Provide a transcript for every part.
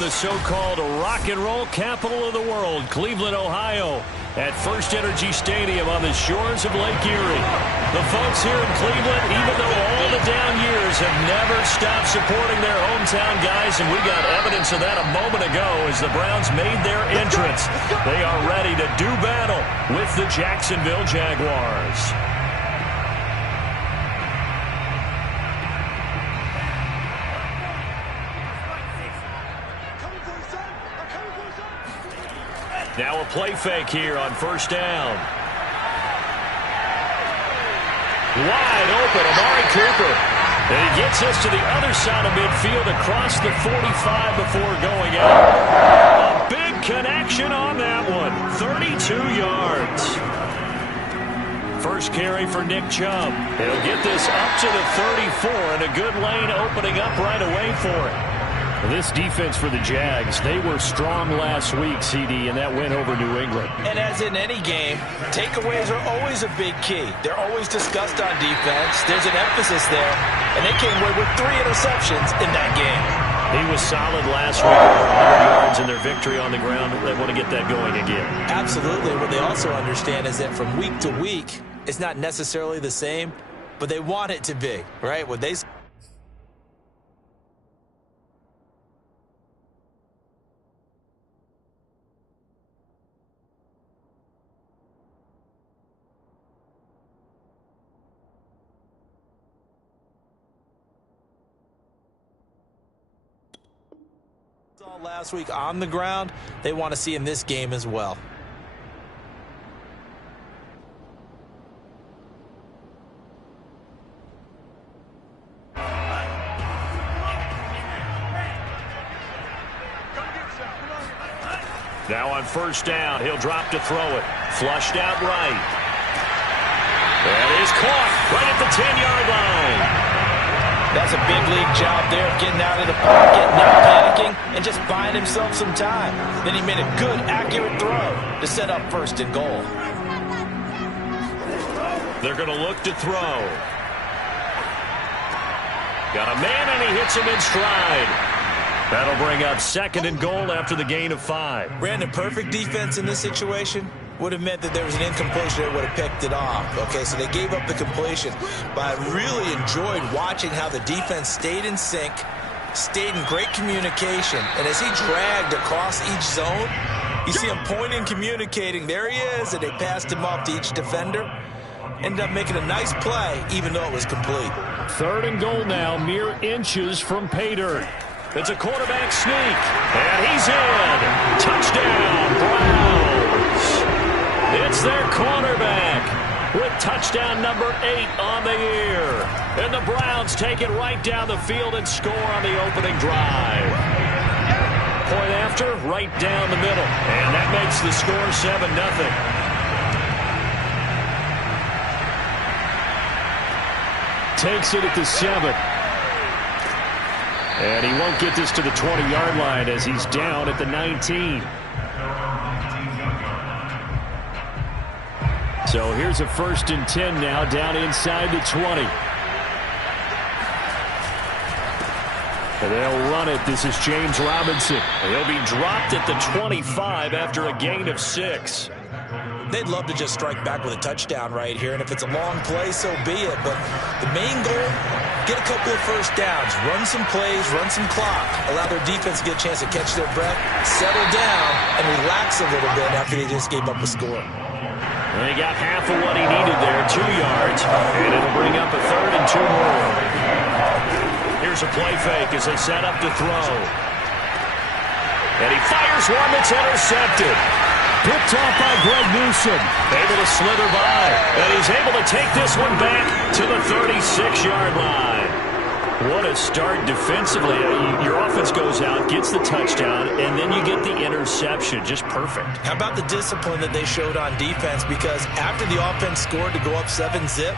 in the so-called rock and roll capital of the world, Cleveland, Ohio, at First Energy Stadium on the shores of Lake Erie. The folks here in Cleveland, even though all the down years, have never stopped supporting their hometown guys, and we got evidence of that a moment ago as the Browns made their entrance. They are ready to do battle with the Jacksonville Jaguars. Now a play fake here on first down. Wide open, Amari Cooper. And he gets us to the other side of midfield across the 45 before going out. A big connection on that one. 32 yards. First carry for Nick Chubb. He'll get this up to the 34, and a good lane opening up right away for it. This defense for the Jags, they were strong last week, CD, and that went over New England. And as in any game, takeaways are always a big key. They're always discussed on defense. There's an emphasis there, and they came away with 3 interceptions in that game. He was solid last week, over 100 yards in their victory on the ground. They want to get that going again. Absolutely. What they also understand is that from week to week, it's not necessarily the same, but they want it to be, right? What they last week on the ground, they want to see in this game as well. Now on first down, he'll drop to throw it. Flushed out right. That is caught right at the 10-yard line. That's a big league job there of getting out of the pocket, not panicking, and just buying himself some time. Then he made a good, accurate throw to set up first and goal. They're going to look to throw. Got a man, and he hits him in stride. That'll bring up second and goal after the gain of 5. Brandon, perfect defense in this situation would have meant that there was an incompletion that would have picked it off. Okay, so they gave up the completion. But I really enjoyed watching how the defense stayed in sync, stayed in great communication. And as he dragged across each zone, you see him pointing, communicating. There he is, and they passed him off to each defender. Ended up making a nice play, even though it was complete. Third and goal now, mere inches from pay dirt. It's a quarterback sneak, and he's in. Touchdown, Browns. It's their cornerback with touchdown number 8 on the year. And the Browns take it right down the field and score on the opening drive. Point after, right down the middle. And that makes the score 7-0. Takes it at the 7. And he won't get this to the 20-yard line as he's down at the 19. So here's a 1st and 10 now, down inside the 20. And they'll run it. This is James Robinson. He'll be dropped at the 25 after a gain of 6. They'd love to just strike back with a touchdown right here, and if it's a long play, so be it. But the main goal, get a couple of first downs, run some plays, run some clock, allow their defense to get a chance to catch their breath, settle down, and relax a little bit after they just gave up a score. And he got half of what he needed there, 2 yards, and it'll bring up a 3rd and 2 more. Here's a play fake as they set up to throw. And he fires one that's intercepted. Picked off by Greg Newsome. Able to slither by. And he's able to take this one back to the 36-yard line. What a start defensively. Your offense goes out, gets the touchdown, and then you get the interception. Just perfect. How about the discipline that they showed on defense? Because after the offense scored to go up 7-zip,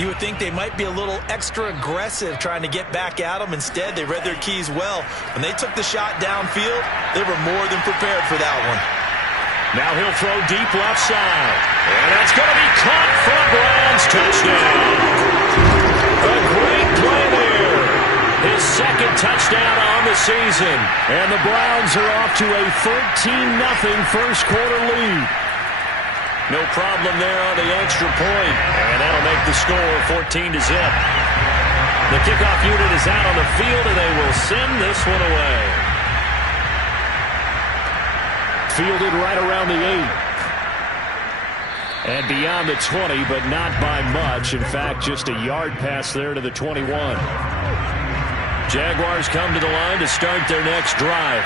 you would think they might be a little extra aggressive trying to get back at them. Instead, they read their keys well. When they took the shot downfield, they were more than prepared for that one. Now he'll throw deep left side. And that's going to be caught for a Browns touchdown. A great play there. His second touchdown down on the season. And the Browns are off to a 13-0 first quarter lead. No problem there on the extra point. And that'll make the score 14-0. The kickoff unit is out on the field, and they will send this one away. Fielded right around the 8. And beyond the 20, but not by much. In fact, just a yard pass there to the 21. Jaguars come to the line to start their next drive.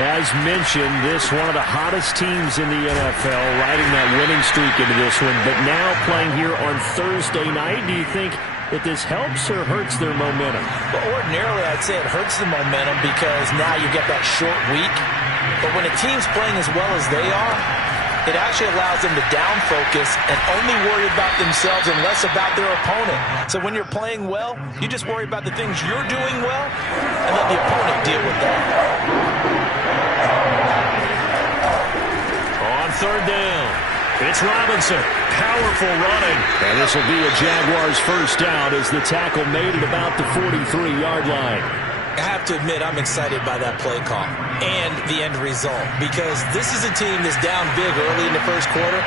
As mentioned, this one of the hottest teams in the NFL, riding that winning streak into this one. But now playing here on Thursday night, do you think that this helps or hurts their momentum? Well, ordinarily, I'd say it hurts the momentum because now you get that short week. But when a team's playing as well as they are, it actually allows them to down focus and only worry about themselves and less about their opponent. So when you're playing well, you just worry about the things you're doing well and let the opponent deal with that. On third down, it's Robinson. Powerful running. And this will be a Jaguars first down as the tackle made it about the 43-yard line. I have to admit, I'm excited by that play call and the end result because this is a team that's down big early in the first quarter,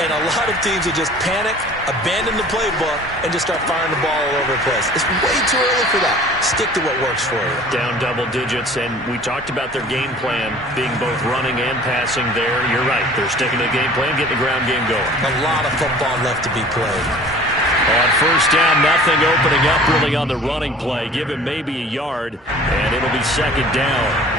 and a lot of teams will just panic, abandon the playbook, and just start firing the ball all over the place. It's way too early for that. Stick to what works for you. Down double digits, and we talked about their game plan being both running and passing there. You're right. They're sticking to the game plan, getting the ground game going. A lot of football left to be played. On first down, nothing opening up really on the running play. Give him maybe a yard, and it'll be second down.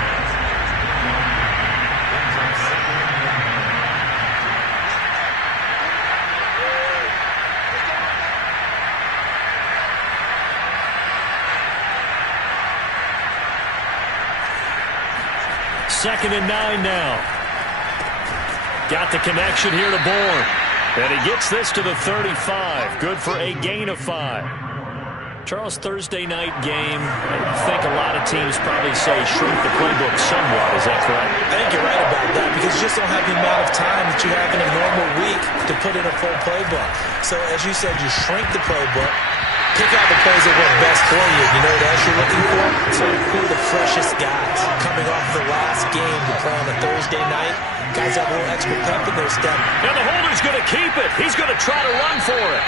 Second and 9 now. Got the connection here to Bourne. And he gets this to the 35. Good for a gain of 5. Charles, Thursday night game, I think a lot of teams probably say shrink the playbook somewhat. Is that correct? I think you're right about that because you just don't have the amount of time that you have in a normal week to put in a full playbook. So as you said, you shrink the playbook, pick out the plays that work best for you. You know what else you're looking for? So who are the freshest guys coming off the last game to play on a Thursday night? Guys have a little extra pep in their step. And the holder's going to keep it. He's going to try to run for it.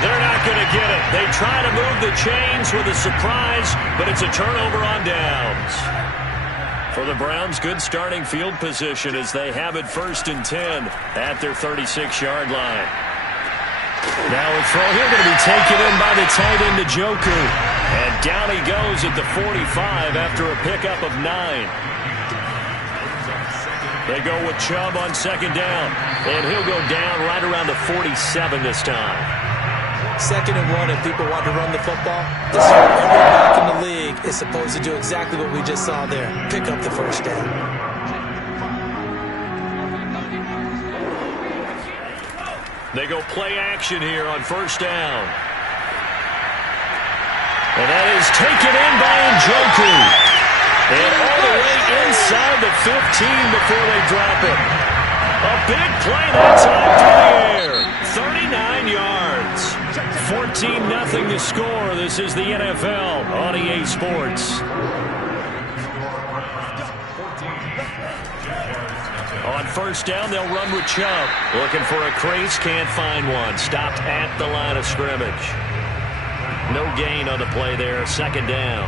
They're not going to get it. They try to move the chains with a surprise, but it's a turnover on downs. For the Browns, good starting field position as they have it first and 10 at their 36-yard line. Now a throw here going to be taken in by the tight end Njoku. And down he goes at the 45 after a pickup of 9. They go with Chubb on second down. And he'll go down right around the 47 this time. Second and 1, and people want to run the football. This is what every back in the league is supposed to do exactly what we just saw there. Pick up the first down. They go play action here on first down. And that is taken in by Njoku. And all the way inside the 15 before they drop it. A big play that time through the air. 39 yards. 14-0 to score. This is the NFL on EA Sports. On first down, they'll run with Chubb. Looking for a crease, can't find one. Stopped at the line of scrimmage. No gain on the play there. Second down.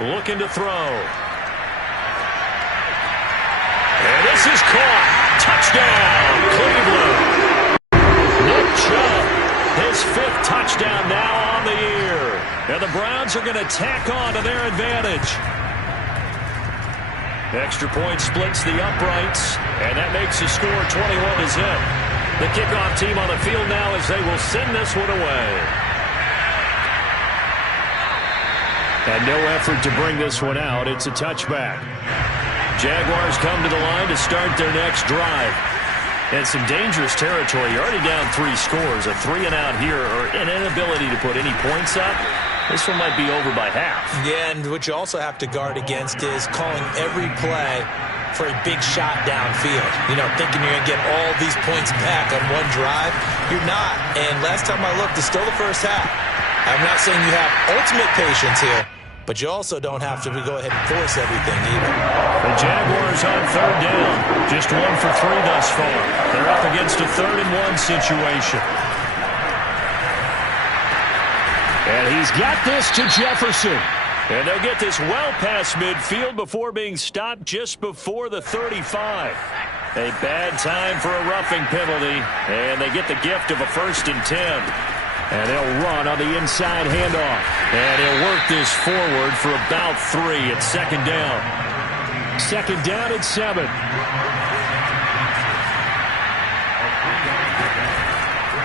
Looking to throw. And this is caught. Touchdown, Cleveland. Nick Chubb, his 5th touchdown now on the year. And the Browns are going to tack on to their advantage. Extra point splits the uprights, and that makes the score 21-0. The kickoff team on the field now as they will send this one away. And no effort to bring this one out. It's a touchback. Jaguars come to the line to start their next drive. And some dangerous territory. You're already down 3 scores. A 3-and-out here, or an inability to put any points up. This one might be over by half. Yeah, and what you also have to guard against is calling every play for a big shot downfield. You know, thinking you're going to get all these points back on one drive. You're not. And last time I looked, it's still the first half. I'm not saying you have ultimate patience here, but you also don't have to go ahead and force everything either. The Jaguars on third down. Just 1 for 3 thus far. They're up against a 3rd-and-1 situation. And he's got this to Jefferson. And they'll get this well past midfield before being stopped just before the 35. A bad time for a roughing penalty, and they get the gift of a 1st and 10. And they'll run on the inside handoff. And he'll work this forward for about 3 at 2nd down. 2nd down and 7.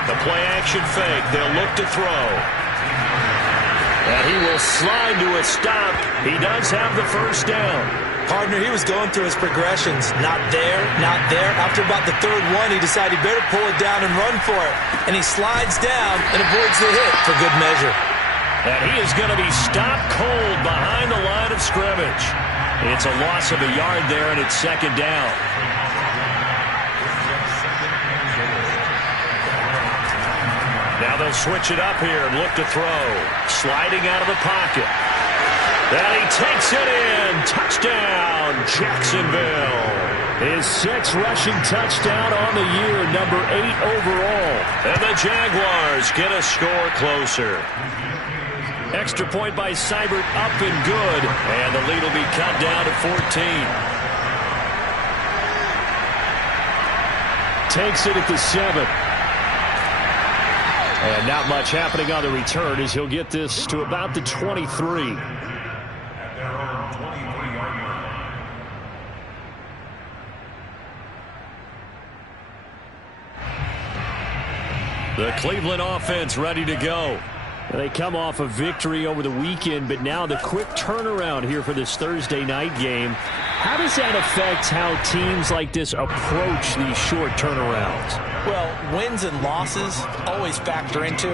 The play action fake. They'll look to throw. And he will slide to a stop. He does have the 1st down. Partner, he was going through his progressions. Not there, not there. After about the 3rd one, he decided he better pull it down and run for it. And he slides down and avoids the hit for good measure. And he is going to be stopped cold behind the line of scrimmage. It's a loss of a yard there, and it's 2nd down. Now they'll switch it up here and look to throw. Sliding out of the pocket. And he takes it in. Touchdown, Jacksonville. His 6th rushing touchdown on the year, number 8 overall. And the Jaguars get a score closer. Extra point by Seibert, up and good. And the lead will be cut down to 14. Takes it at the 7. And not much happening on the return as he'll get this to about the 23. The Cleveland offense ready to go. They come off a victory over the weekend, but now the quick turnaround here for this Thursday night game. How does that affect how teams like this approach these short turnarounds? Well, wins and losses always factor into,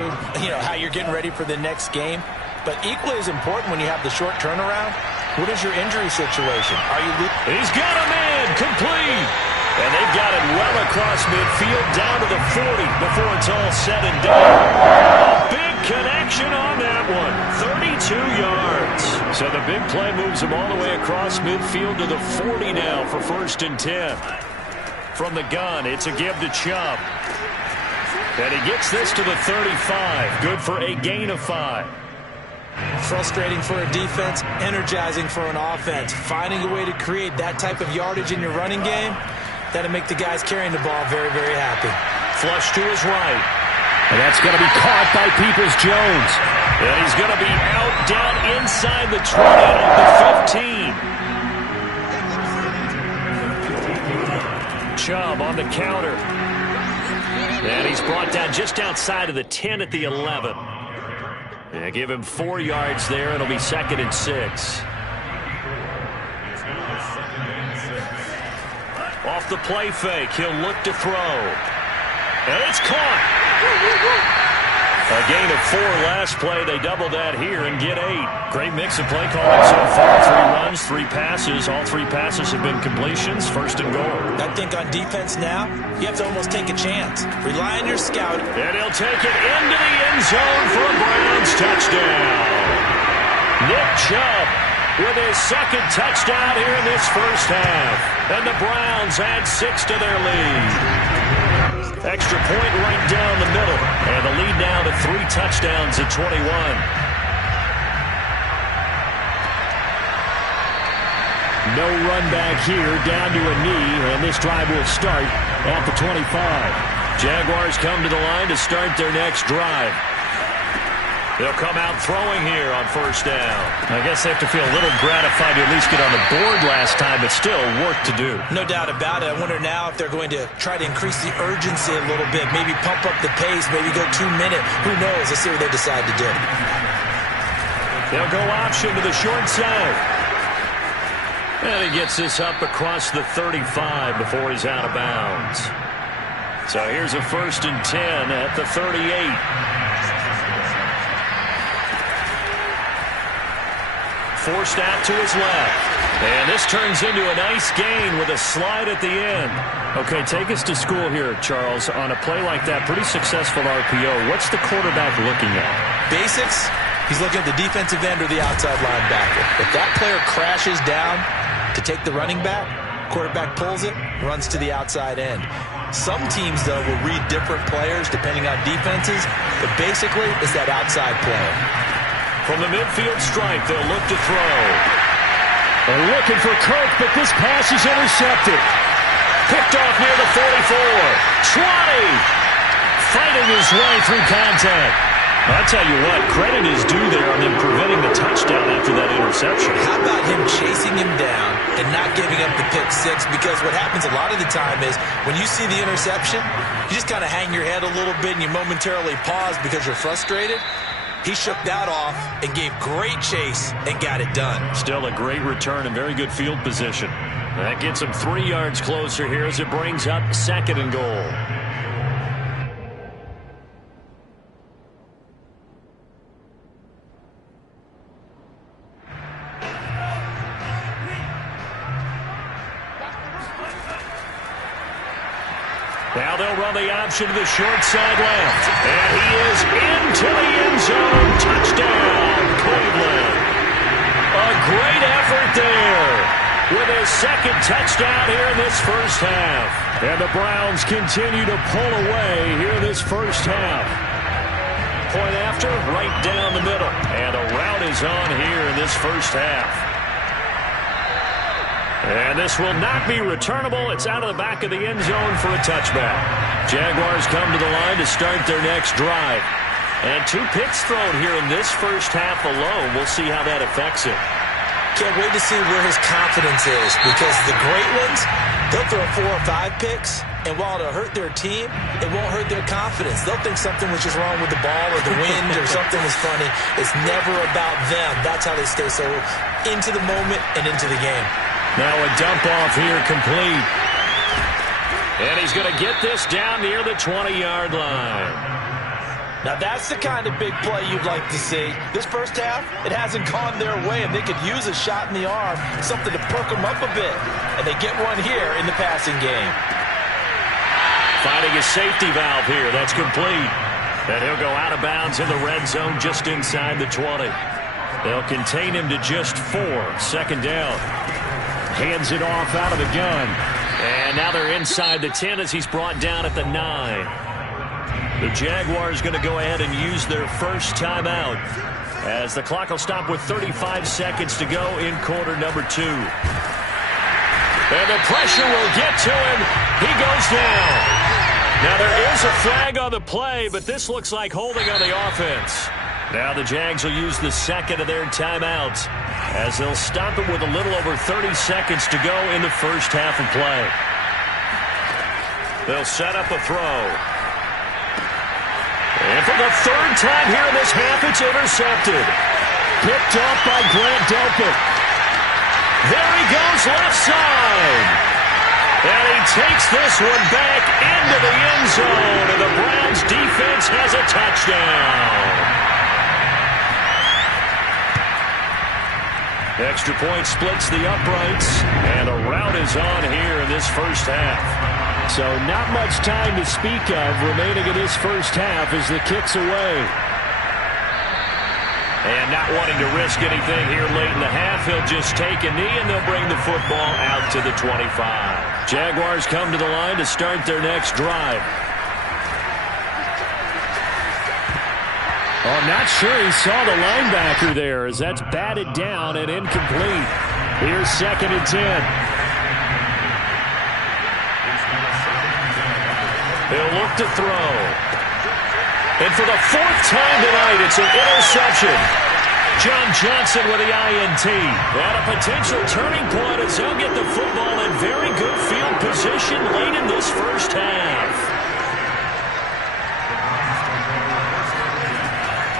how you're getting ready for the next game. But equally as important when you have the short turnaround, what is your injury situation? Are you? He's got a man complete. And they've got it well across midfield down to the 40 before it's all said and done. A big connection on that one. 32 yards. So the big play moves them all the way across midfield to the 40 now for 1st and 10. From the gun, it's a give to Chubb. And he gets this to the 35. Good for a gain of 5. Frustrating for a defense, energizing for an offense. Finding a way to create that type of yardage in your running game, that'll make the guys carrying the ball very, very happy. Flush to his right. And that's going to be caught by Peoples-Jones. And he's going to be out down inside the 20 at the 15. Chubb on the counter. And he's brought down just outside of the 10 at the 11. And give him 4 yards there. It'll be 2nd and 6. Off the play fake, he'll look to throw. And it's caught. A gain of 4 last play. They double that here and get 8. Great mix of play calling so far. 3 runs, 3 passes. All 3 passes have been completions. 1st and goal. I think on defense now, you have to almost take a chance. Rely on your scout. And he'll take it into the end zone for a Browns touchdown. Nick Chubb with his 2nd touchdown here in this first half. And the Browns add 6 to their lead. Extra point right down the middle. And the lead now to 3 touchdowns at 21. No run back here, down to a knee, and this drive will start at the 25. Jaguars come to the line to start their next drive. They'll come out throwing here on 1st down. I guess they have to feel a little gratified to at least get on the board last time, but still work to do. No doubt about it. I wonder now if they're going to try to increase the urgency a little bit, maybe pump up the pace, maybe go 2-minute. Who knows? Let's see what they decide to do. They'll go option to the short side. And he gets this up across the 35 before he's out of bounds. So here's a 1st and 10 at the 38. forced out to his left. And this turns into a nice gain with a slide at the end. Okay, take us to school here, Charles. On a play like that, pretty successful RPO. What's the quarterback looking at? Basics, he's looking at the defensive end or the outside linebacker. If that player crashes down to take the running back, quarterback pulls it, runs to the outside end. Some teams, though, will read different players depending on defenses, but basically it's that outside player. From the midfield stripe, they'll look to throw. They're looking for Kirk, but this pass is intercepted. Picked off near the 44. 20! Fighting his way through contact. I'll tell you what, credit is due there on them preventing the touchdown after that interception. How about him chasing him down and not giving up the pick six? Because what happens a lot of the time is when you see the interception, you just kind of hang your head a little bit and you momentarily pause because you're frustrated. He shook that off and gave great chase and got it done. Still a great return and very good field position. That gets him 3 yards closer here as it brings up 2nd and goal. Now they'll run the option to the short side left. And he is into the end zone. Touchdown, Cleveland. A great effort there with his 2nd touchdown here in this first half. And the Browns continue to pull away here in this first half. Point after, right down the middle. And a route is on here in this first half. And this will not be returnable. It's out of the back of the end zone for a touchback. Jaguars come to the line to start their next drive. And 2 picks thrown here in this first half alone. We'll see how that affects it. Can't wait to see where his confidence is, because the great ones, they'll throw 4 or 5 picks, and while it'll hurt their team, it won't hurt their confidence. They'll think something was just wrong with the ball or the wind or something was funny. It's never about them. That's how they stay so into the moment and into the game. Now a dump off here complete. And he's going to get this down near the 20-yard line. Now that's the kind of big play you'd like to see. This first half, it hasn't gone their way, and they could use a shot in the arm, something to perk them up a bit. And they get one here in the passing game. Finding a safety valve here. That's complete. And he'll go out of bounds in the red zone just inside the 20. They'll contain him to just 4. 2nd down. Hands it off out of the gun. And now they're inside the 10 as he's brought down at the 9. The Jaguars going to go ahead and use their first timeout as the clock will stop with 35 seconds to go in quarter number 2. And the pressure will get to him. He goes down. Now there is a flag on the play, but this looks like holding on the offense. Now the Jags will use the 2nd of their timeouts as they'll stop it with a little over 30 seconds to go in the first half of play. They'll set up a throw. And for the 3rd time here in this half, it's intercepted. Picked off by Grant Delpit. There he goes left side. And he takes this one back into the end zone. And the Browns defense has a touchdown. Extra point splits the uprights. And a route is on here in this first half. So not much time to speak of remaining in this first half as the kick's away. And not wanting to risk anything here late in the half, he'll just take a knee and they'll bring the football out to the 25. Jaguars come to the line to start their next drive. Oh, I'm not sure he saw the linebacker there as that's batted down and incomplete. Here's 2nd and 10. They'll look to throw. And for the 4th time tonight, it's an interception. John Johnson with the INT. And a potential turning point as they'll get the football in very good field position late in this first half.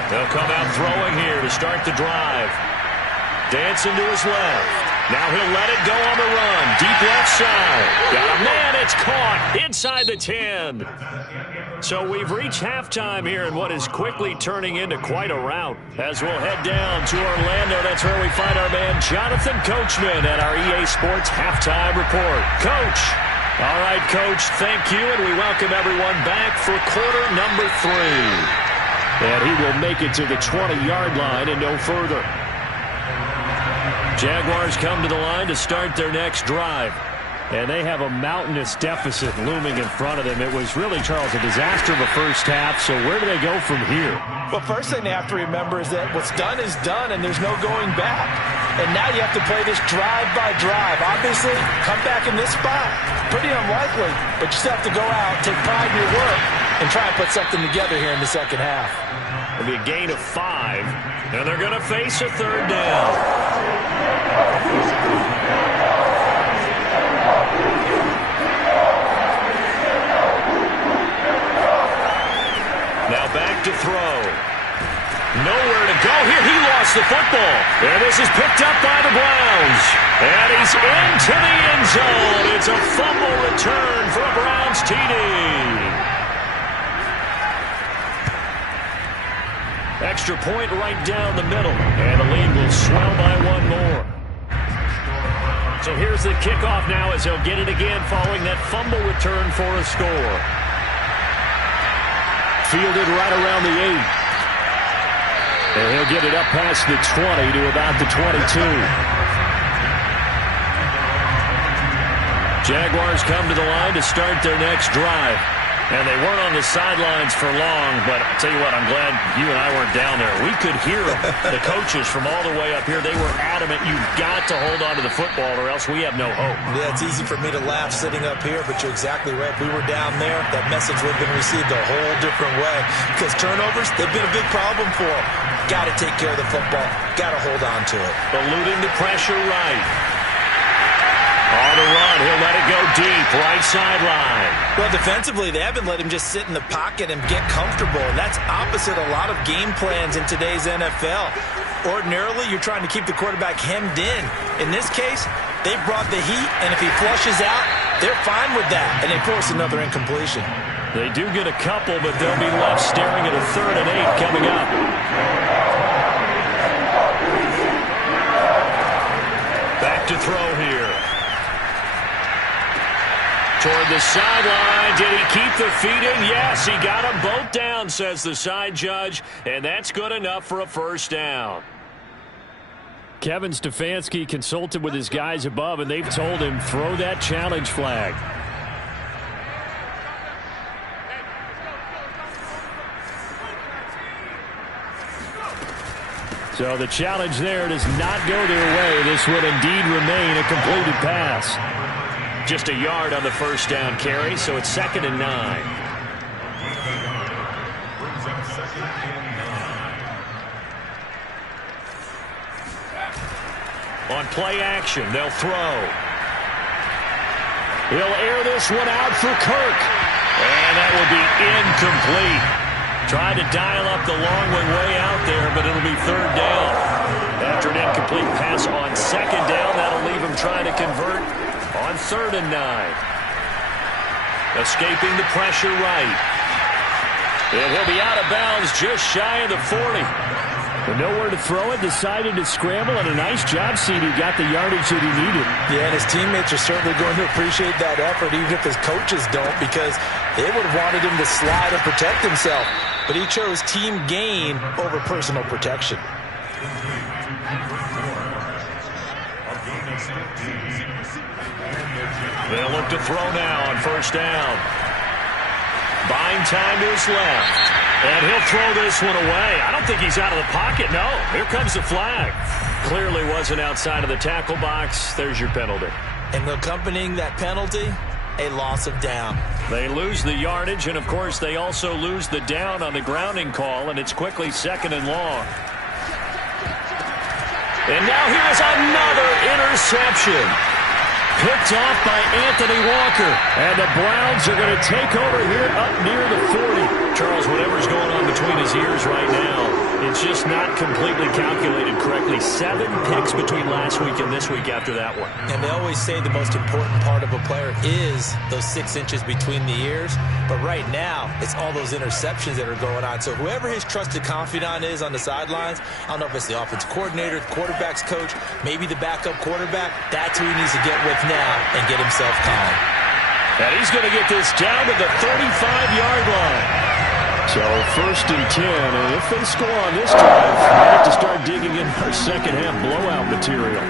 They'll come out throwing here to start the drive. Dancing to his left. Now he'll let it go on the run. Deep left side. Got a man. It's caught inside the 10. So we've reached halftime here in what is quickly turning into quite a rout. As we'll head down to Orlando, that's where we find our man Jonathan Coachman at our EA Sports Halftime Report. Coach. All right, Coach, thank you, and we welcome everyone back for quarter number 3. And he will make it to the 20-yard line and no further. Jaguars come to the line to start their next drive. And they have a mountainous deficit looming in front of them. It was really, Charles, a disaster of a first half. So where do they go from here? Well, first thing they have to remember is that what's done is done, and there's no going back. And now you have to play this drive by drive. Obviously, come back in this spot. Pretty unlikely, but you still have to go out, take pride in your work, and try and put something together here in the second half. It'll be a gain of 5, and they're going to face a third down. Now back to throw. Nowhere to go here. He lost the football. And this is picked up by the Browns. And he's into the end zone. It's a fumble return for a Browns TD. Extra point right down the middle. And the lead will swell by 1 more. So here's the kickoff now as he'll get it again following that fumble return for a score. Fielded right around the 8. And he'll get it up past the 20 to about the 22. Jaguars come to the line to start their next drive. And they weren't on the sidelines for long, but I'll tell you what, I'm glad you and I weren't down there. We could hear the coaches from all the way up here. They were adamant, you've got to hold on to the football or else we have no hope. Yeah, it's easy for me to laugh sitting up here, but you're exactly right. If we were down there, that message would have been received a whole different way. Because turnovers, they've been a big problem for them. Got to take care of the football. Got to hold on to it. Eluding the pressure right. On the run, he'll let it go deep, right sideline. Well, defensively, they haven't let him just sit in the pocket and get comfortable, and that's opposite a lot of game plans in today's NFL. Ordinarily, you're trying to keep the quarterback hemmed in. In this case, they brought the heat, and if he flushes out, they're fine with that, and they force another incompletion. They do get a couple, but they'll be left staring at a 3rd and 8 coming up. Back to throw here. Toward the sideline. Did he keep the feet in? Yes, he got them both down, says the side judge, and that's good enough for a first down. Kevin Stefanski consulted with his guys above, and they've told him, throw that challenge flag. So the challenge there does not go their way. This would indeed remain a completed pass. Just a yard on the first down carry, so it's 2nd and 9. On play action, they'll throw. He'll air this one out for Kirk. And that will be incomplete. Tried to dial up the long way out there, but it'll be 3rd down. After an incomplete pass on 2nd down, that'll leave him trying to convert on 3rd and 9. Escaping the pressure right. And he'll be out of bounds just shy of the 40. But nowhere to throw it, decided to scramble, and a nice job, CD. Got the yardage that he needed. Yeah, and his teammates are certainly going to appreciate that effort, even if his coaches don't, because they would have wanted him to slide and protect himself. But he chose team gain over personal protection. They'll look to throw now on 1st down. Buying time to his left. And he'll throw this one away. I don't think he's out of the pocket. No, here comes the flag. Clearly wasn't outside of the tackle box. There's your penalty. And accompanying that penalty, a loss of down. They lose the yardage, and, of course, they also lose the down on the grounding call, and it's quickly 2nd and long. And now here's another interception. Picked off by Anthony Walker. And the Browns are going to take over here up near the 40. Charles, whatever's going on between his ears right now, It's just not completely calculated correctly. 7 picks between last week and this week after that one. And they always say the most important part of a player is those 6 inches between the ears. But right now, it's all those interceptions that are going on. So whoever his trusted confidant is on the sidelines, I don't know if it's the offensive coordinator, the quarterback's coach, maybe the backup quarterback, that's who he needs to get with now and get himself calm. And he's going to get this down to the 35-yard line. So 1st and 10, and if they score on this drive, we have to start digging in our second-half blowout material.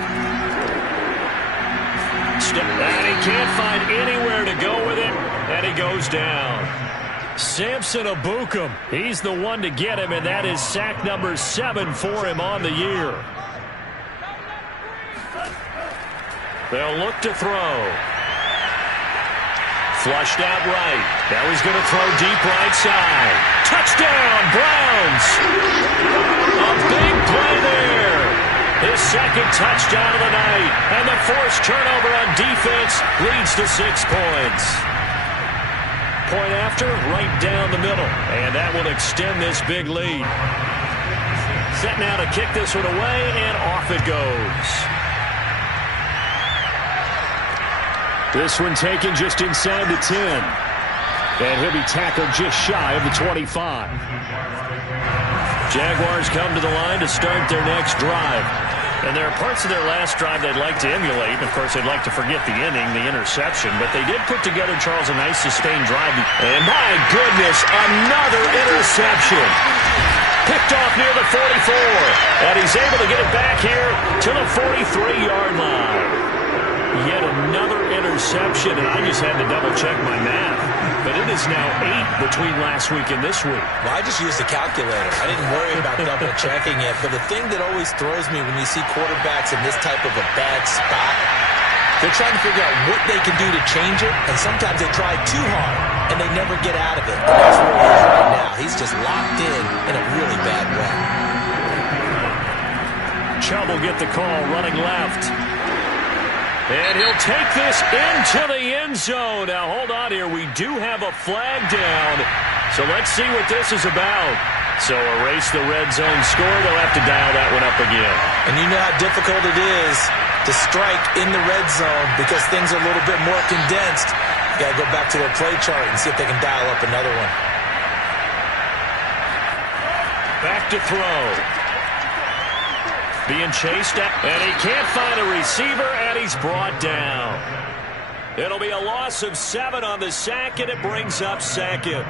And he can't find anywhere to go with it, and he goes down. Samson Abukum, he's the one to get him, and that is sack number 7 for him on the year. They'll look to throw. Flushed out right. Now he's going to throw deep right side. Touchdown, Browns! A big play there. His second touchdown of the night. And the forced turnover on defense leads to 6 points. Point after, right down the middle. And that will extend this big lead. Set now to kick this one away, and off it goes. This one taken just inside the 10. And he'll be tackled just shy of the 25. Jaguars come to the line to start their next drive. And there are parts of their last drive they'd like to emulate. Of course, they'd like to forget the inning, the interception. But they did put together, Charles, a nice sustained drive. And my goodness, another interception. Picked off near the 44. And he's able to get it back here to the 43-yard line. Yet another interception, and I just had to double-check my math. But it is now 8 between last week and this week. Well, I just used a calculator. I didn't worry about double-checking it. But the thing that always throws me when you see quarterbacks in this type of a bad spot, they're trying to figure out what they can do to change it, and sometimes they try too hard, and they never get out of it. And that's where he is right now. He's just locked in a really bad way. Chubb will get the call, running left. And he'll take this into the end zone. Now, hold on here. We do have a flag down. So let's see what this is about. So erase the red zone score. They'll have to dial that one up again. And you know how difficult it is to strike in the red zone because things are a little bit more condensed. You got to go back to their play chart and see if they can dial up another one. Back to throw. Being chased at, and he can't find a receiver, and he's brought down. It'll be a loss of 7 on the sack, and it brings up 2nd.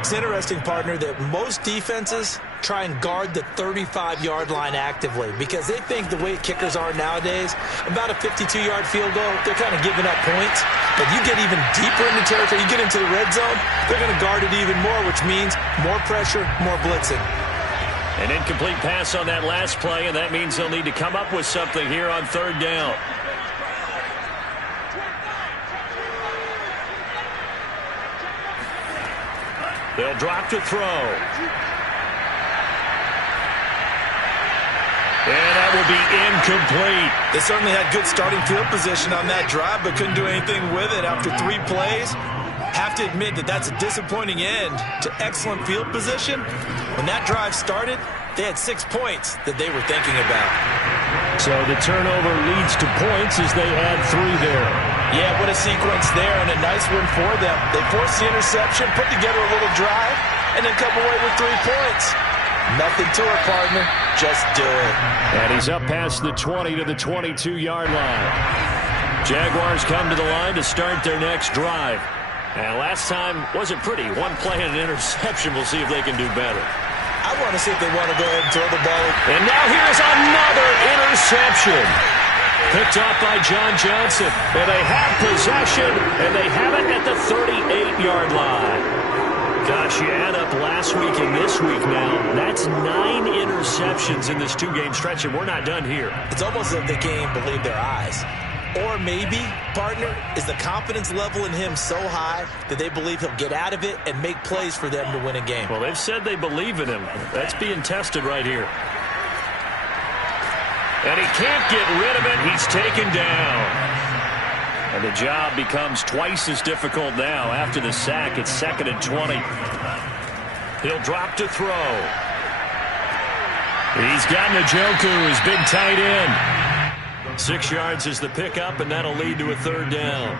It's interesting, partner, that most defenses try and guard the 35-yard line actively because they think the way kickers are nowadays, about a 52-yard field goal, they're kind of giving up points. But you get even deeper in the territory, you get into the red zone, they're going to guard it even more, which means more pressure, more blitzing. An incomplete pass on that last play, and that means they'll need to come up with something here on 3rd down. They'll drop to throw. And that will be incomplete. They certainly had good starting field position on that drive, but couldn't do anything with it after 3 plays. Have to admit that that's a disappointing end to excellent field position. When that drive started, they had 6 points that they were thinking about. So the turnover leads to points as they add 3 there. Yeah, what a sequence there, and a nice one for them. They forced the interception, put together a little drive, and then come away with 3 points. Nothing to it, partner. Just do it. And he's up past the 20 to the 22-yard line. Jaguars come to the line to start their next drive. And last time wasn't pretty. 1 play and an interception. We'll see if they can do better. I want to see if they want to go ahead and throw the ball. And now here's another interception. Picked up by John Johnson. And they have possession, and they have it at the 38-yard line. Gosh, you add up last week and this week now. That's 9 interceptions in this 2-game stretch, and we're not done here. It's almost as if they can't even believe their eyes. Or maybe, partner, is the confidence level in him so high that they believe he'll get out of it and make plays for them to win a game. Well, they've said they believe in him. That's being tested right here. And he can't get rid of it. He's taken down. And the job becomes twice as difficult now. After the sack, it's 2nd and 20. He'll drop to throw. He's got Njoku, his big tight end. 6 yards is the pickup, and that'll lead to a third down.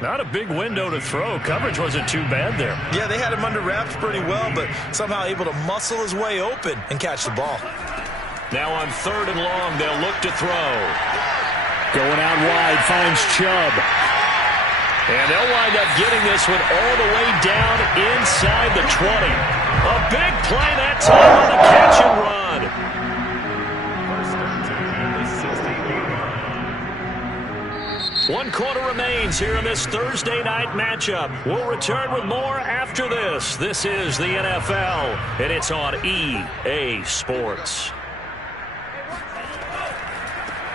Not a big window to throw. Coverage wasn't too bad there. Yeah, they had him under wraps pretty well, but somehow able to muscle his way open and catch the ball. Now on 3rd and long, they'll look to throw. Going out wide, finds Chubb. And they'll wind up getting this one all the way down inside the 20. A big play that time on the catch and run. One quarter remains here in this Thursday night matchup. We'll return with more after this. This is the NFL, and it's on EA Sports.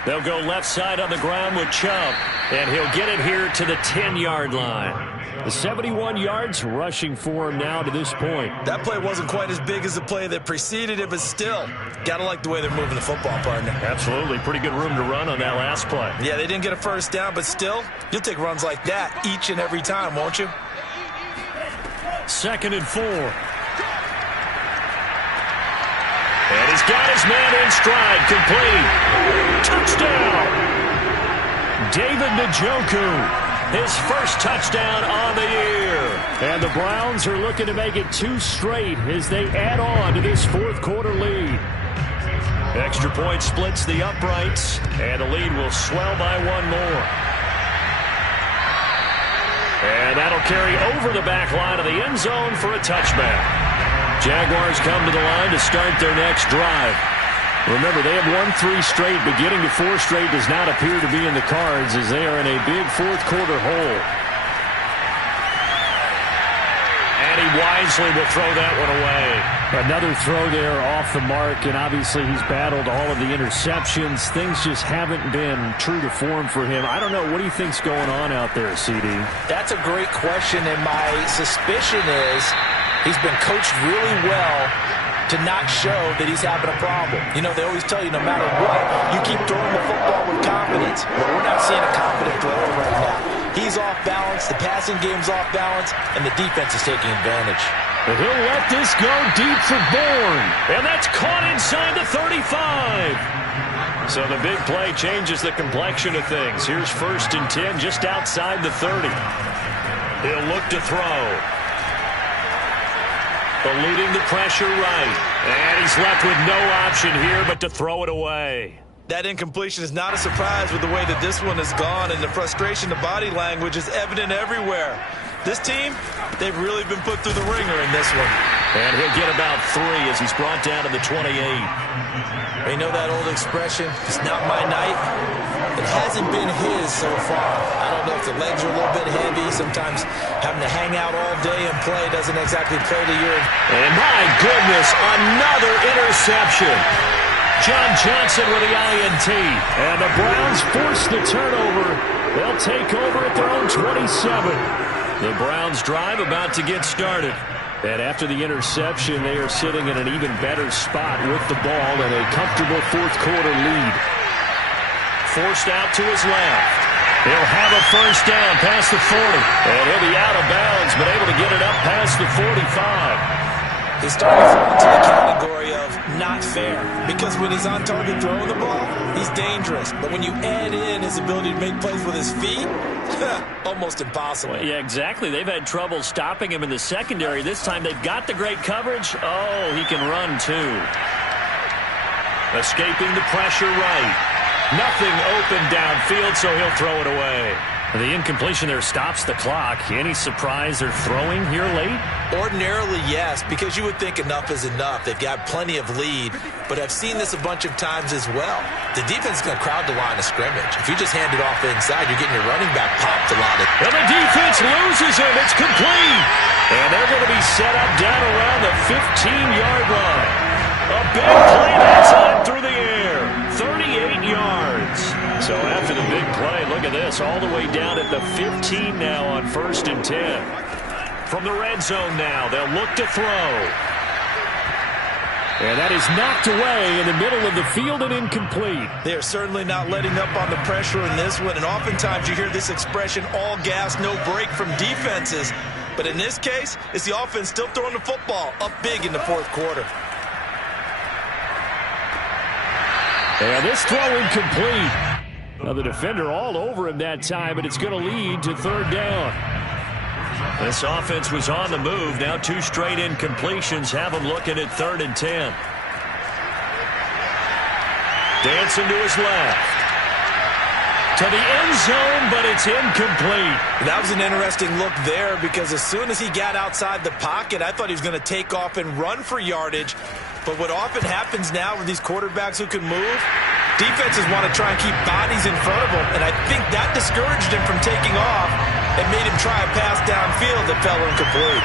They'll go left side on the ground with Chubb, and he'll get it here to the 10-yard line. The 71 yards rushing for him now to this point. That play wasn't quite as big as the play that preceded it, but still, got to like the way they're moving the football, partner. Absolutely. Pretty good room to run on that last play. Yeah, they didn't get a first down, but still, you'll take runs like that each and every time, won't you? 2nd and 4. And he's got his man in stride, complete. Touchdown! David Njoku, his first touchdown on the year. And the Browns are looking to make it 2 straight as they add on to this 4th quarter lead. Extra point splits the uprights, and the lead will swell by 1 more. And that'll carry over the back line of the end zone for a touchback. Jaguars come to the line to start their next drive. Remember, they have won 3 straight, but getting to 4 straight does not appear to be in the cards as they are in a big 4th quarter hole. And he wisely will throw that one away. Another throw there off the mark, and obviously he's battled all of the interceptions. Things just haven't been true to form for him. I don't know. What do you think's going on out there, CD? That's a great question, and my suspicion is he's been coached really well to not show that he's having a problem. You know, they always tell you no matter what, you keep throwing the football with confidence. But we're not seeing a confident thrower right now. He's off balance, the passing game's off balance, and the defense is taking advantage. But he'll let this go deep for Bourne. And that's caught inside the 35. So the big play changes the complexion of things. Here's 1st and 10 just outside the 30. He'll look to throw. Eluding the pressure right. And he's left with no option here but to throw it away. That incompletion is not a surprise with the way that this one has gone, and the frustration, the body language is evident everywhere. This team, they've really been put through the ringer in this one. And he'll get about 3 as he's brought down to the 28. You know that old expression, it's not my night? It hasn't been his so far. I don't know if the legs are a little bit heavy. Sometimes having to hang out all day and play doesn't exactly play to your... And my goodness, another interception. John Johnson with the INT. And the Browns force the turnover. They'll take over at their own 27. The Browns drive about to get started. And after the interception, they are sitting in an even better spot with the ball and a comfortable 4th quarter lead. Forced out to his left. He'll have a first down past the 40. And he'll be out of bounds, but able to get it up past the 45. He's starting to fall into the category of not fair, because when he's on target throwing the ball, he's dangerous. But when you add in his ability to make plays with his feet, almost impossible. Yeah, exactly. They've had trouble stopping him in the secondary. This time they've got the great coverage. Oh, he can run too. Escaping the pressure right. Nothing open downfield, so he'll throw it away. The incompletion there stops the clock. Any surprise they're throwing here late? Ordinarily, yes, because you would think enough is enough. They've got plenty of lead, but I've seen this a bunch of times as well. The defense is going to crowd the line of scrimmage. If you just hand it off inside, you're getting your running back popped a lot. And the defense loses him. It's complete. And they're going to be set up down around the 15-yard line. A big play that time through the air. 38 yards. So after the big play, look at this, all the way down at the 15 now on 1st and 10. From the red zone now, they'll look to throw. And that is knocked away in the middle of the field and incomplete. They are certainly not letting up on the pressure in this one, and oftentimes you hear this expression, all gas, no break from defenses. But in this case, it's the offense still throwing the football up big in the 4th quarter. And this throw incomplete. Now the defender all over him that time, but it's going to lead to third down. This offense was on the move. Now 2 straight incompletions have them looking at 3rd and 10. Dancing to his left. To the end zone, but it's incomplete. That was an interesting look there because as soon as he got outside the pocket, I thought he was going to take off and run for yardage. But what often happens now with these quarterbacks who can move, defenses want to try and keep bodies in front of them, and I think that discouraged him from taking off and made him try a pass downfield that fell incomplete.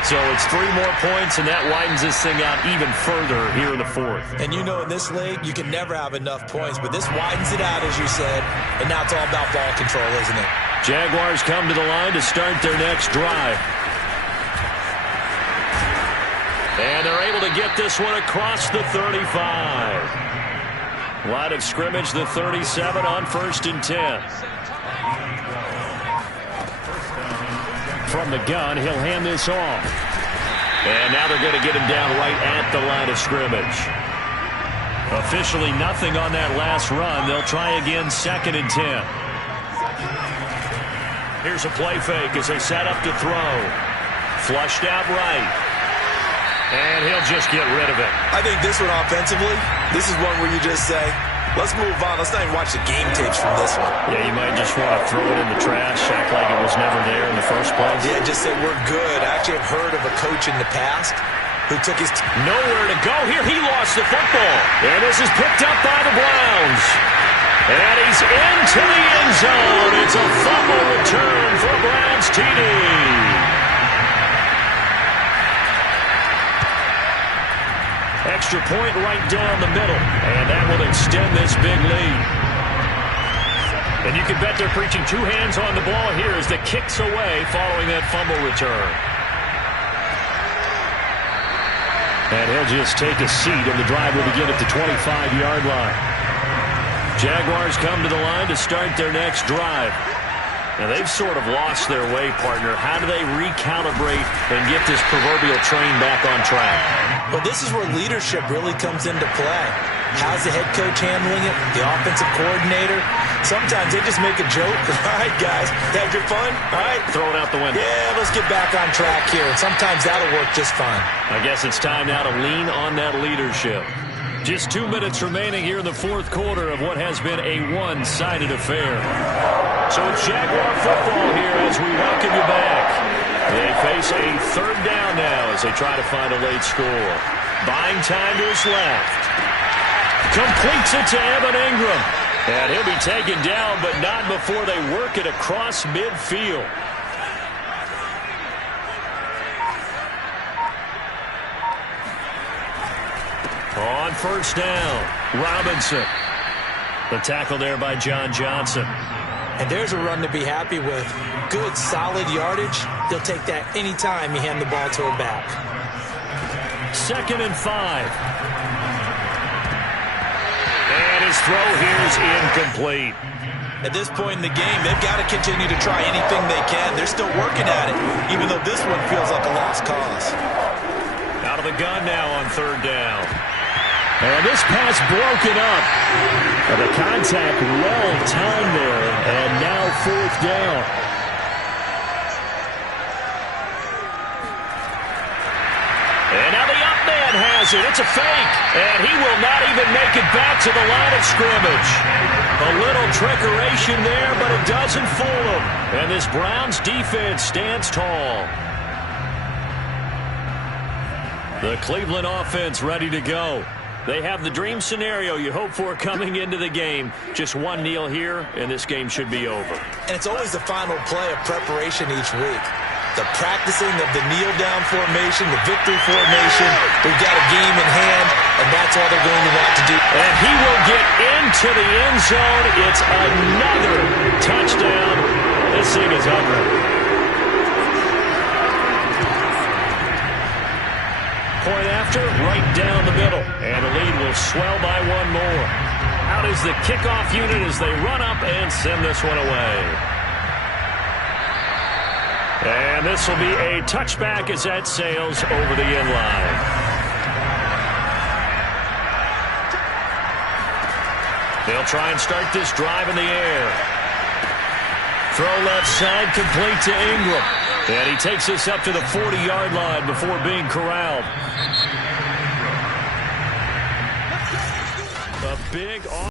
So it's 3 more points, and that widens this thing out even further here in the 4th. And you know in this league, you can never have enough points, but this widens it out, as you said, and now it's all about ball control, isn't it? Jaguars come to the line to start their next drive. And they're able to get this one across the 35. Line of scrimmage, the 37 on 1st and 10. From the gun, he'll hand this off. And now they're going to get him down right at the line of scrimmage. Officially nothing on that last run. They'll try again 2nd and 10. Here's a play fake as they set up to throw. Flushed out right. And he'll just get rid of it. I think this one offensively, this is one where you just say, let's move on. Let's not even watch the game tapes from this one. Yeah, you might just want to throw it in the trash, act like it was never there in the first place. Yeah, just say we're good. I actually have heard of a coach in the past who took his... Nowhere to go here. He lost the football. And this is picked up by the Browns. And he's into the end zone. It's a fumble return for a Browns TD. Extra point right down the middle. And that will extend this big lead. And you can bet they're preaching 2 hands on the ball here as the kick's away following that fumble return. And he'll just take a seat, and the drive will begin at the 25-yard line. Jaguars come to the line to start their next drive. Now, they've sort of lost their way, partner. How do they recalibrate and get this proverbial train back on track? Well, this is where leadership really comes into play. How's the head coach handling it? The offensive coordinator? Sometimes they just make a joke. All right, guys, had your fun? All right. Throw it out the window. Yeah, let's get back on track here. And sometimes that'll work just fine. I guess it's time now to lean on that leadership. Just 2 minutes remaining here in the 4th quarter of what has been a one-sided affair. So it's Jaguar football here as we welcome you back. They face a 3rd down now as they try to find a late score. Buying time to his left. Completes it to Evan Ingram. And he'll be taken down, but not before they work it across midfield. On 1st down, Robinson. The tackle there by John Johnson. And there's a run to be happy with. Good, solid yardage. They'll take that any time you hand the ball to a back. 2nd and 5. And his throw here is incomplete. At this point in the game, they've got to continue to try anything they can. They're still working at it, even though this one feels like a lost cause. Out of the gun now on 3rd down. And this pass broken up. And the contact well timed there. And now 4th down. And now the up man has it. It's a fake. And he will not even make it back to the line of scrimmage. A little trickeration there, but it doesn't fool him. And this Browns defense stands tall. The Cleveland offense ready to go. They have the dream scenario you hope for coming into the game. Just one kneel here, and this game should be over. And it's always the final play of preparation each week. The practicing of the kneel-down formation, the victory formation. We've got a game in hand, and that's all they're going to want to do. And he will get into the end zone. It's another touchdown. This thing is ugly. Point after, right down the middle. And the lead will swell by 1 more. Out is the kickoff unit as they run up and send this one away. And this will be a touchback as that sails over the end line. They'll try and start this drive in the air. Throw left side, complete to Ingram. And he takes this up to the 40-yard line before being corralled. A big